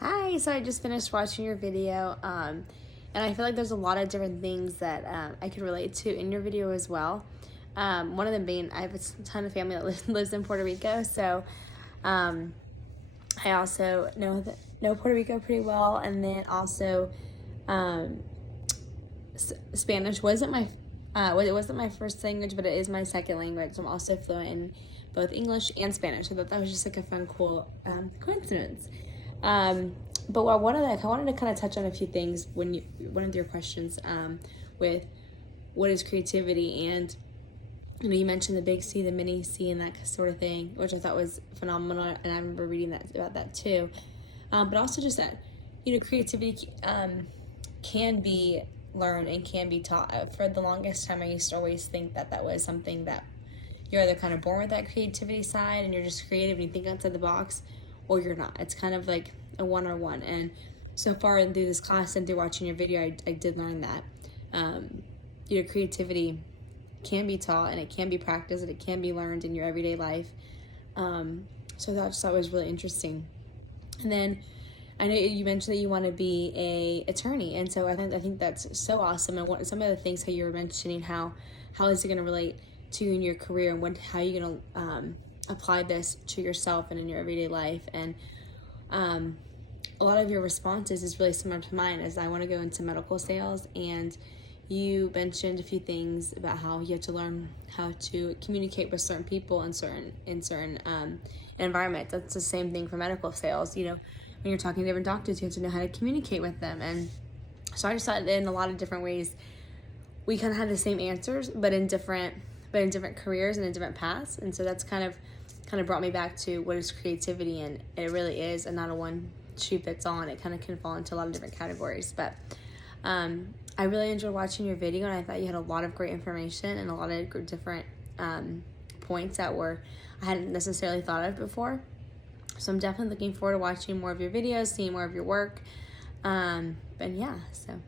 Hi, so I just finished watching your video, and I feel like there's a lot of different things that I could relate to in your video as well. One of them being I have a ton of family that lives in Puerto Rico, so um, I also know Puerto Rico pretty well, and then also um, Spanish wasn't my it wasn't my first language, but it is my second language. I'm also fluent in both English and Spanish, so that was just like a fun, cool coincidence. Um, but what I wanted to kind of touch on a few things when one of your questions with what is creativity, and you mentioned the big C, the mini C, and that sort of thing, which I thought was phenomenal, and I remember reading that about that too. But also just that creativity can be learned and can be taught. For the longest time, I used to always think that that was something that you're either kind of born with that creativity side and you're just creative and you think outside the box, or you're not. It's kind of like a one or one. And so far through this class and through watching your video, I did learn that creativity can be taught and it can be practiced and it can be learned in your everyday life. So I thought was really interesting. And then I know you mentioned that you want to be a attorney, and so I think that's so awesome. And some of the things how you were mentioning, how is it going to relate to you in your career, and how you're going to apply this to yourself and in your everyday life. And a lot of your responses is really similar to mine, as I want to go into medical sales, and you mentioned a few things about how you have to learn how to communicate with certain people in certain environments. That's the same thing for medical sales. When you're talking to different doctors, you have to know how to communicate with them. And so I just thought that in a lot of different ways, we kind of have the same answers, but in different careers and in different paths. And so that's kind of brought me back to what is creativity, and it really is a not a one shoe fits all, and it kind of can fall into a lot of different categories. But I really enjoyed watching your video, and I thought you had a lot of great information and a lot of different points that I hadn't necessarily thought of before. So I'm definitely looking forward to watching more of your videos, seeing more of your work. But yeah, so